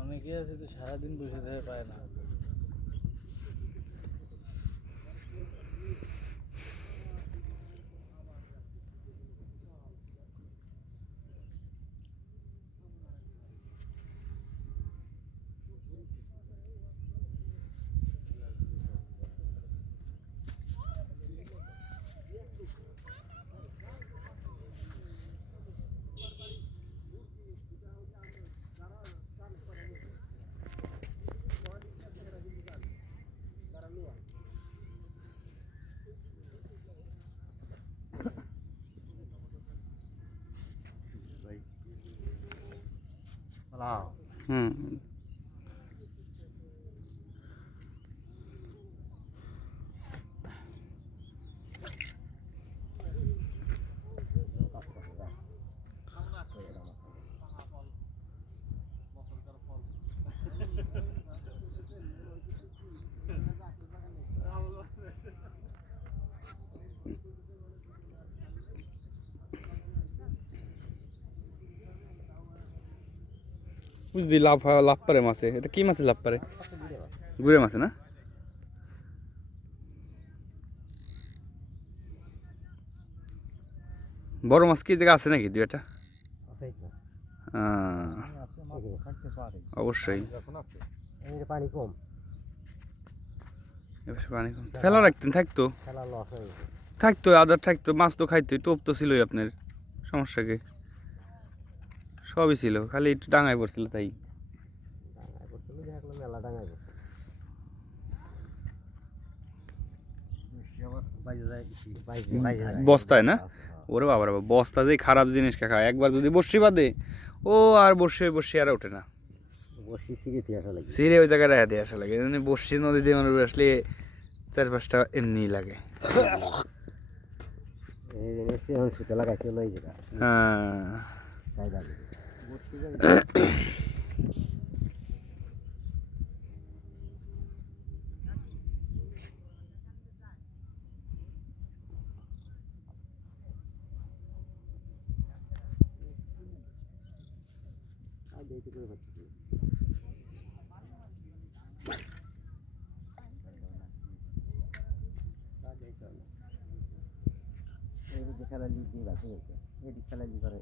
অনেকে আছে তো সারাদিন বসে থেকে পায় না। হুম বুঝলি লাভ লাভ পারে মাছে, এটা কি মাছে লাভ পারে? গুড়ে মাছে না? বড় মাছ কি জায়গা আছে নাকি দুই একটা? অবশ্যই পানি কম, পানি কম। ফেলা রাখতেন, থাকতো খেলা লস হয়ে গেছে। থাকতো আদার থাকতো, মাছ তো খাইতো, টোপ তো ছিলই আপনার, সমস্যা কি? সবই ছিল, খালি একটু ডাঙায় পড়ছিল তাই। ডাঙায় করছিল, দেখলাম মেলা ডাঙায় করছে। বস্তায় না? ওরে বাবা রে বাবা, বস্তা যে খারাপ জিনিস কাকা, একবার যদি বসি বাদে ও আর বসে বসে আর ওঠে না। বসি সিঁড়ি দিয়ে আসা লাগে, সিরে ওই জায়গায় রেহাতে আসা লাগে, বসি নদী দিয়ে মানুষ আসলে 4-5টা এমনিই লাগে। এই এখন সুতে লাগাইছে ওই জায়গা। হ্যাঁ তাই লাগে খেলা লিগ দিয়ে রাখে, এটি খেলা লিগ করে।